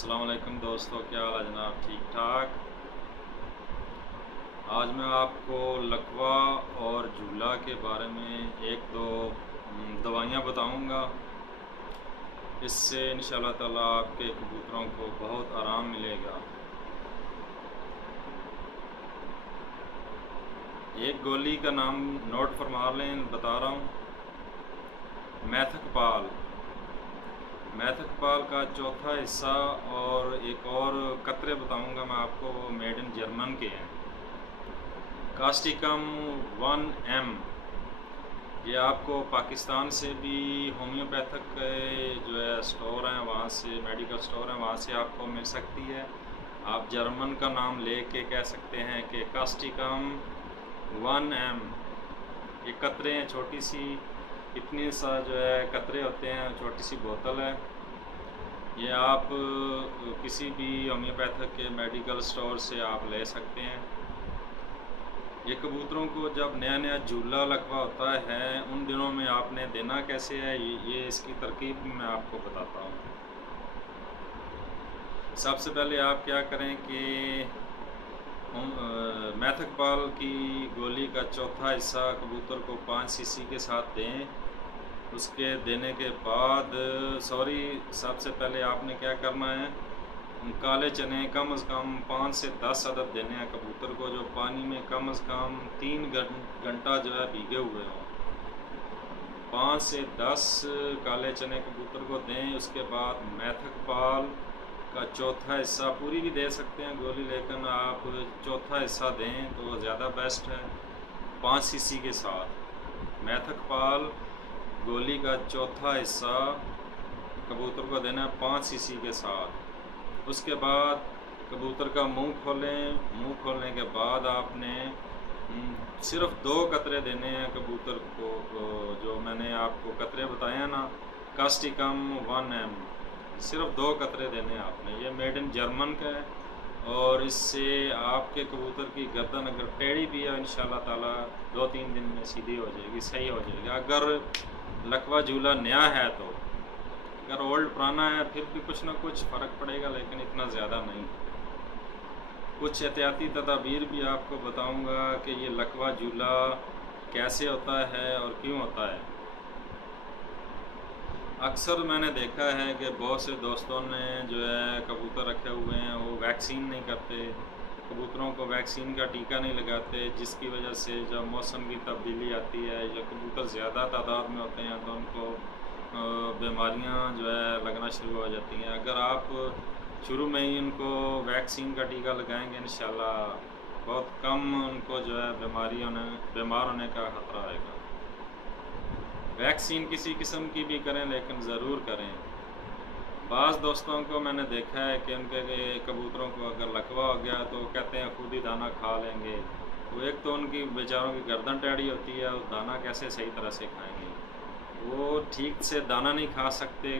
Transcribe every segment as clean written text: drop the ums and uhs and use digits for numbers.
अस्सलाम वालेकुम दोस्तों, क्या हाल है जनाब? ठीक ठाक। आज मैं आपको लकवा और झूला के बारे में एक दो दवाइयाँ बताऊंगा। इससे इंशाल्लाह ताला आपके कबूतरों को बहुत आराम मिलेगा। एक गोली का नाम नोट फरमा लें, बता रहा हूँ। मैथकपाल। मैथकपाल का चौथा हिस्सा और एक और कतरे बताऊंगा मैं आपको, वो मेड इन जर्मन के हैं। Causticum 1M। ये आपको पाकिस्तान से भी होम्योपैथिक जो है स्टोर हैं, वहाँ से मेडिकल स्टोर हैं, वहाँ से आपको मिल सकती है। आप जर्मन का नाम लेके कह सकते हैं कि कास्टिकम 1M। ये कतरे हैं, छोटी सी इतनी सा जो है कतरे होते हैं, छोटी सी बोतल है। ये आप किसी भी होम्योपैथिक के मेडिकल स्टोर से आप ले सकते हैं। ये कबूतरों को जब नया नया झूला लकवा होता है उन दिनों में आपने देना कैसे है, ये इसकी तरकीब मैं आपको बताता हूँ। सबसे पहले आप क्या करें कि मैथकपाल की गोली का चौथा हिस्सा कबूतर को 5 सीसी के साथ दें। उसके देने के बाद सबसे पहले आपने क्या करना है, काले चने कम से कम 5 से 10 अदद देने हैं कबूतर को, जो पानी में कम से कम 3 घंटा जो है भीगे हुए हों। 5 से 10 काले चने कबूतर को दें। उसके बाद मैथकपाल का चौथा हिस्सा, पूरी भी दे सकते हैं गोली, लेकिन आप चौथा हिस्सा दें तो ज़्यादा बेस्ट है। 5 सीसी के साथ मैथकपाल गोली का चौथा हिस्सा कबूतर को देना है 5 सीसी के साथ। उसके बाद कबूतर का मुंह खोलें। मुंह खोलने के बाद आपने सिर्फ 2 कतरे देने हैं कबूतर को, जो मैंने आपको कतरे बताए हैं ना, कास्टिकम 1M, सिर्फ 2 कतरे देने हैं आपने। ये मेड इन जर्मन का है और इससे आपके कबूतर की गर्दन अगर टेढ़ी भी है इंशाल्लाह ताला 2-3 दिन में सीधी हो जाएगी, सही हो जाएगी। अगर लकवा झूला नया है तो, अगर ओल्ड पुराना है फिर भी कुछ ना कुछ फ़र्क पड़ेगा, लेकिन इतना ज़्यादा नहीं। कुछ एहतियाती तदाबीर भी आपको बताऊंगा कि ये लकवा झूला कैसे होता है और क्यों होता है। अक्सर मैंने देखा है कि बहुत से दोस्तों ने जो है कबूतर रखे हुए हैं, वो वैक्सीन नहीं करते, कबूतरों को वैक्सीन का टीका नहीं लगाते, जिसकी वजह से जब मौसम की तब्दीली आती है या कबूतर ज़्यादा तादाद में होते हैं तो उनको बीमारियां जो है लगना शुरू हो जाती हैं। अगर आप शुरू में ही उनको वैक्सीन का टीका लगाएंगे इंशाल्लाह बहुत कम उनको जो है बीमार होने का ख़तरा आएगा। वैक्सीन किसी किस्म की भी करें लेकिन ज़रूर करें। बाज़ दोस्तों को मैंने देखा है कि उनके कबूतरों को अगर लकवा हो गया तो कहते हैं खुद ही दाना खा लेंगे। वो एक तो उनकी बेचारों की गर्दन टेढ़ी होती है, और दाना कैसे सही तरह से खाएंगे? वो ठीक से दाना नहीं खा सकते,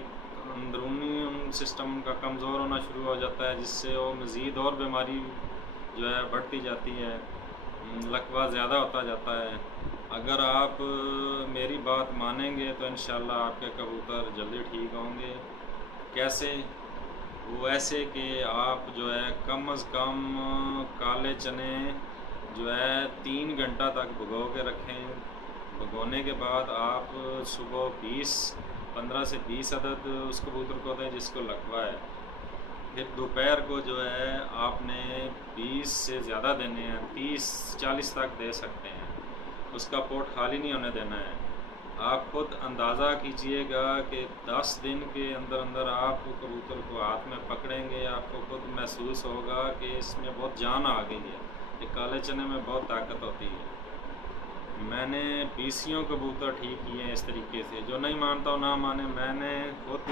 अंदरूनी सिस्टम उनका कमज़ोर होना शुरू हो जाता है, जिससे वो मज़ीद और बीमारी जो है बढ़ती जाती है, लकवा ज़्यादा होता जाता है। अगर आप मेरी बात मानेंगे तो इंशाल्लाह आपके कबूतर जल्दी ठीक होंगे। कैसे? वो ऐसे कि आप जो है कम से कम काले चने जो है 3 घंटा तक भिगो के रखें। भिगोने के बाद आप सुबह 15 से 20 अदद उस कबूतर को दें जिसको लकवा है। फिर दोपहर को जो है आपने 20 से ज़्यादा देने हैं, 30-40 तक दे सकते हैं। उसका पोट खाली नहीं होने देना है। आप खुद अंदाज़ा कीजिएगा कि 10 दिन के अंदर अंदर आप कबूतर को हाथ में पकड़ेंगे, आपको खुद महसूस होगा कि इसमें बहुत जान आ गई है। ये काले चने में बहुत ताकत होती है। मैंने 20 कबूतर ठीक किए हैं इस तरीके से। जो नहीं मानता हो ना माने, मैंने खुद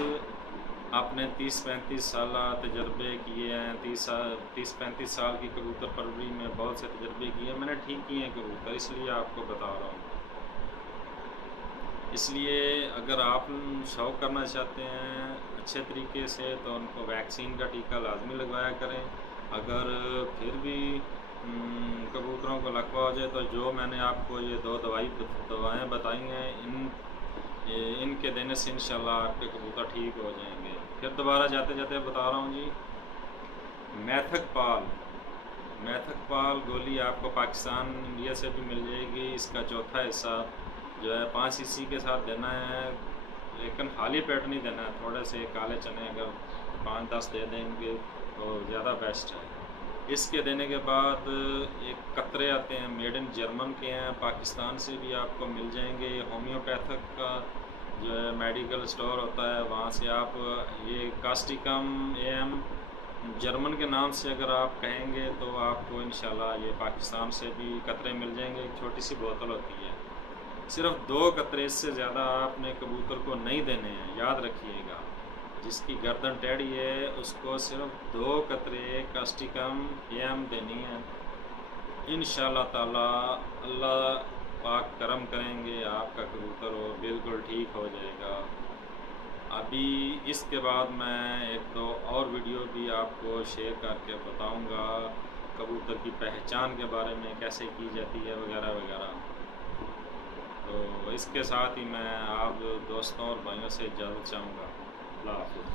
अपने 30-35 साल तजर्बे किए हैं। 30-35 साल की कबूतर परवरी में बहुत से तजर्बे किए हैं, मैंने ठीक किए हैं कबूतर, इसलिए आपको बता रहा हूँ। इसलिए अगर आप शौक़ करना चाहते हैं अच्छे तरीके से तो उनको वैक्सीन का टीका लाजमी लगवाया करें। अगर फिर भी कबूतरों को लकवा हो जाए तो जो मैंने आपको ये 2 दवाएं बताई हैं, इनके देने से इंशाल्लाह आपके कबूतर ठीक हो जाएंगे। फिर दोबारा जाते जाते बता रहा हूँ जी, मैथक पाल गोली आपको पाकिस्तान इंडिया से भी मिल जाएगी। इसका चौथा हिस्सा जो है 5 इसी के साथ देना है, लेकिन खाली पेट नहीं देना है। थोड़े से काले चने अगर 5-10 दे देंगे तो ज़्यादा बेस्ट है। इसके देने के बाद एक कतरे आते हैं, मेड इन जर्मन के हैं, पाकिस्तान से भी आपको मिल जाएंगे। होम्योपैथिक का जो है मेडिकल स्टोर होता है, वहाँ से आप ये कास्टिकम AM जर्मन के नाम से अगर आप कहेंगे तो आपको इंशाल्लाह ये पाकिस्तान से भी कतरे मिल जाएंगे। एक छोटी सी बोतल होती है, सिर्फ 2 कतरे, इससे ज़्यादा आपने कबूतर को नहीं देने हैं, याद रखिएगा। जिसकी गर्दन टेढ़ी है उसको सिर्फ 2 कतरे कास्टिकम AM देनी है। इंशाल्लाह ताला अल्लाह पाक करम करेंगे, आपका कबूतर वो बिल्कुल ठीक हो जाएगा। अभी इसके बाद मैं 1-2 और वीडियो भी आपको शेयर करके बताऊंगा, कबूतर की पहचान के बारे में कैसे की जाती है वगैरह वगैरह। तो इसके साथ ही मैं आप दोस्तों और भाइयों से इजाज़त चाहूँगा। अल्लाह हाफ़िज़।